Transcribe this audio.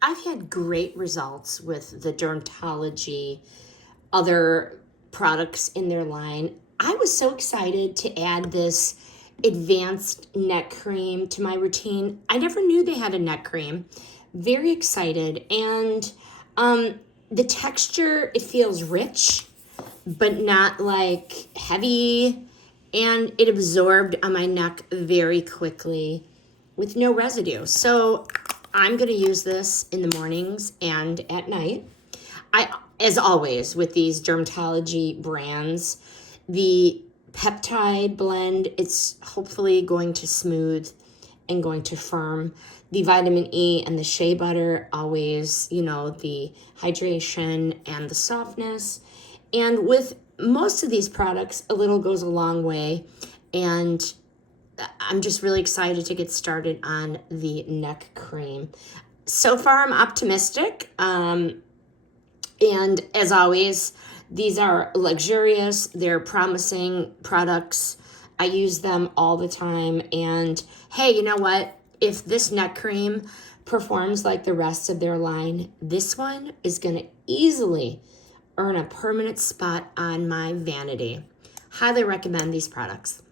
I've had great results with the Dermatology other products in their line. I was so excited to add this advanced neck cream to my routine. I never knew they had a neck cream. Very excited. And the texture, it feels rich, but not like heavy. And it absorbed on my neck very quickly with no residue. So I'm going to use this in the mornings and at night. As always, with these dermatology brands, the peptide blend, it's hopefully going to smooth and going to firm. The vitamin E and the shea butter, always, the hydration and the softness. And with most of these products, a little goes a long way. And I'm just really excited to get started on the neck cream. So far, I'm optimistic. And as always, these are luxurious, they're promising products. I use them all the time. And hey, you know what? If this neck cream performs like the rest of their line, this one is going to easily earn a permanent spot on my vanity. Highly recommend these products.